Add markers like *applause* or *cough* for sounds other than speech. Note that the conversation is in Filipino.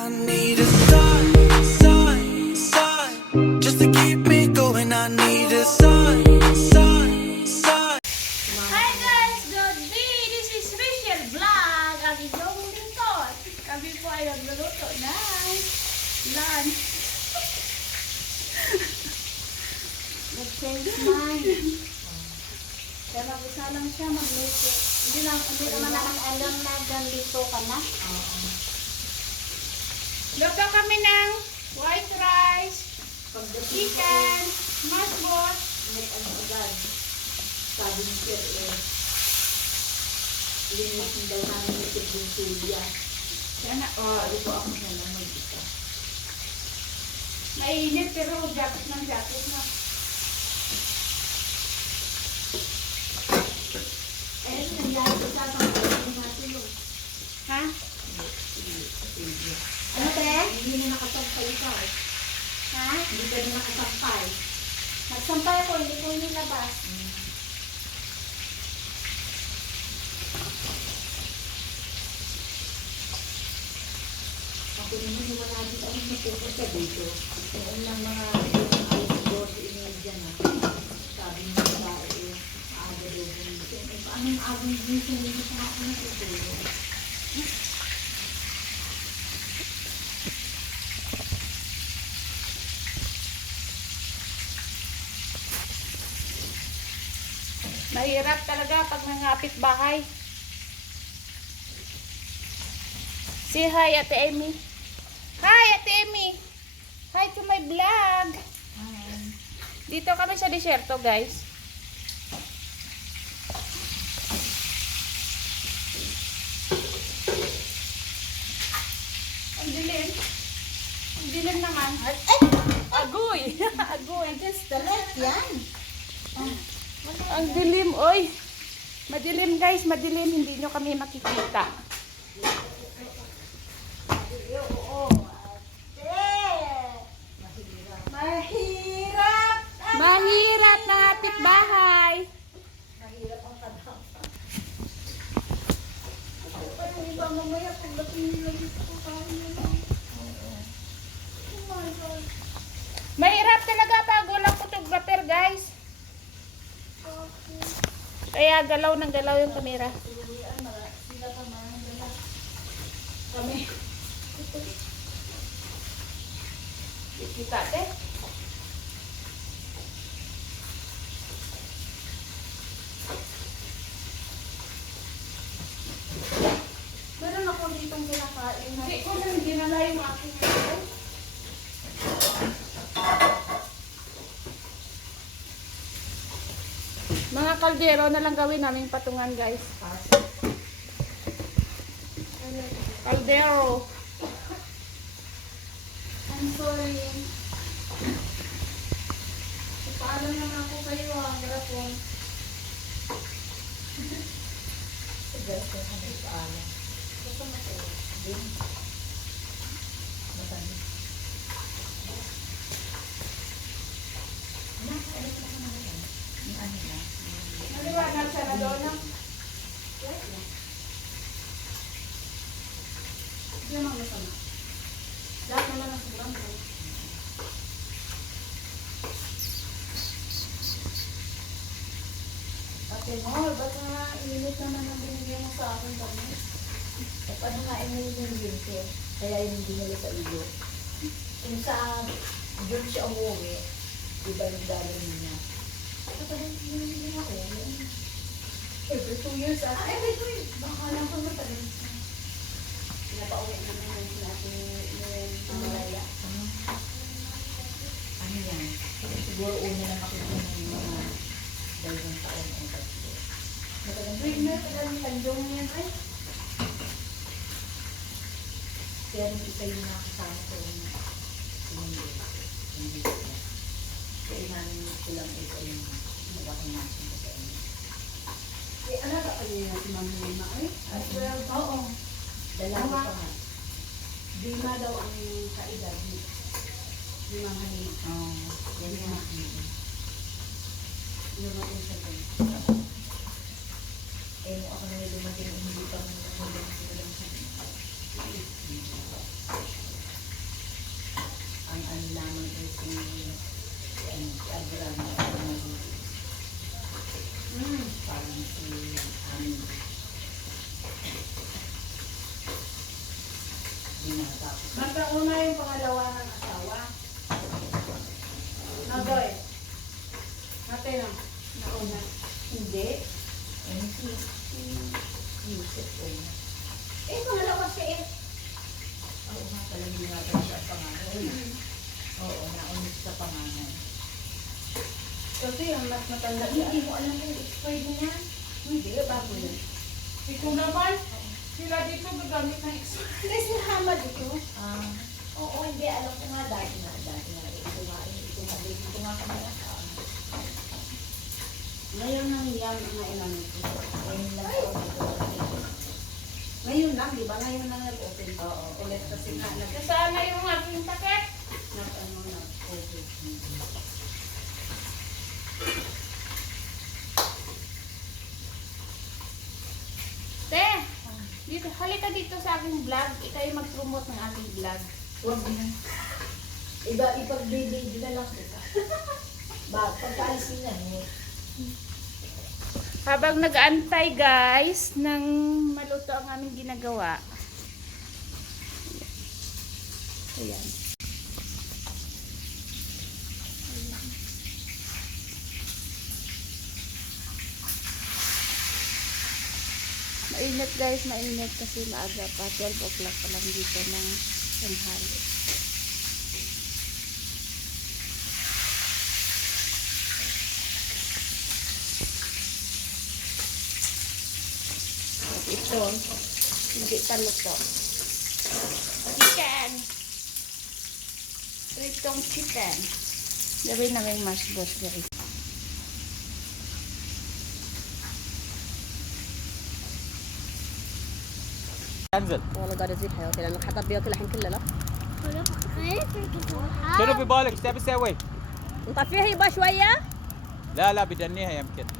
I need a sign, sign, sign, just to keep me going. I need a sign, sign, sign. Hi guys! Good day! This is Rachel Vlog! Ang inyong lingkod. Kami po ay nagluluto ng lunch. *laughs* Nag-change mind. Pero gusto lang siya magluto. Hindi lang, hindi naman naman alam na ganito ka na. Luto kami ng white rice, chicken, masbot, Sabi ni Sir, eh, linisin daw namin ni Sir Buntulia. Sana, oh, Sabi ko ako na lang mag-isa. Mainit pero jacket ng jacket na. Eh, nangyari ko sa akin, hindi natin yung Ha? Ano te? Hindi na nakasampay ka. eh. Ha? Na nakasampay. Nagsampay ko, hindi ko nilabas. Ako naman wala din ako napupunta dito. Noon lang mga alas 12 email dyan ah. Sabi ng babae eh, maaga paano ang aga bumising? Hindi pa ako natutulog. Mahirap talaga pag nangapit bahay. Say hi, Ate Amy. Hi, Ate Amy. Hi to my vlog. Dito kami sa desierto, guys. Ang dilim. Ang dilim naman. Agoy! *laughs* Agoy. Just the left yan. Ang dilim, oy. Madilim guys, madilim. Hindi nyo kami makikita. Mahirap! Mahirap na bahay. Mahirap ang kadang. Paano iba mamaya pagdating nila dito ko God. Mahirap talaga pag walang photographer guys. Kaya galaw ng galaw yung kamera. Kami. Kita te. Meron ako ditong kinakain na. Hindi ko lang dinala yung aking ito. Mga kaldero na lang gawin namin patungan guys. Kaldero. I'm sorry. Paalam naman ako kayo ah, garapon. Guys, kung ano paalam. Gusto mo kayo? Din. Matanda. Anak, alis na ka na yan. Yung ano na. Naliwanag siya na doon. no? Hindi naman masama. Lahat naman ang sobrang ko. Ate mo, ba't nga init naman ang binigyan mo sa akin kami? Eh, paano nga init yung ginto? Kaya yung dinala sa iyo. Kung sa doon siya umuwi, iba yung dalang niya. Ano pa rin binigyan ako? Every two years ate. Ah, every two years. Baka lang pa matagal. Pinapauwi naman yung natin yung Malaya. Ano yan? Siguro una lang ako ng mga dalawang taon o tatlo. Matagal may tagal ng tanjong yan ay. Kaya nung isa yung nakasama ko yung ko. Kaya namin ko lang ito yung nagkakanasin ko sa inyo. Eh, ano ka kayo yan si Mami Lima ay? As well, oo. Dalawa pa nga. Bima daw ang kaedad ni Limang halili. Oo. Limang halili. Lumating siya doon. Eh, ako na yung lumating. Hindi pa ako nakakulang lang siya. Ang ano lamang ay si na yung pangalawa ng Na. Nauna. Hindi. Ano si Yusuf o na. Eh, pangalawa siya eh. Oo nga pala, hindi nga pala siya pangalan. Oo, naunis sa pangalan. Kasi yung mas matanda Hindi mo alam kung expired na. Hindi, bago yan. Ikaw naman. Sila dito gagamit ng extra. Hindi, si Hamad ito. Ah, oo, hindi. Alam ko nga dati nga. Dati nga. Ito nga, ito nga. Ito nga na sa Ngayon nang yan na ilan ito. Ngayon lang ako. Ngayon lang, di ba? Ngayon lang nag-open. Oo, Ulit kasi na yung aking takip? nag ano na COVID. Te, dito, halika dito sa aking vlog. Ikaw yung mag-promote ng aking vlog. Huwag mo. Iba, ipag-video na lang kita. *laughs* ba, pagkaalis nila eh. Habang nag-aantay guys ng maluto ang aming ginagawa. Ayan. Mainit guys, mainit kasi maaga pa. 12 o'clock pa lang dito ng tanghali. Luto. Chicken! Pritong chicken. Gawin namin mas. انزل والله قاعد أزيد حياتي لانك حاطط بياكل الحين كله لا شنو في بالك إيش تبي تسوي؟ نطفيها يبا شوية لا لا بدنيها يمكن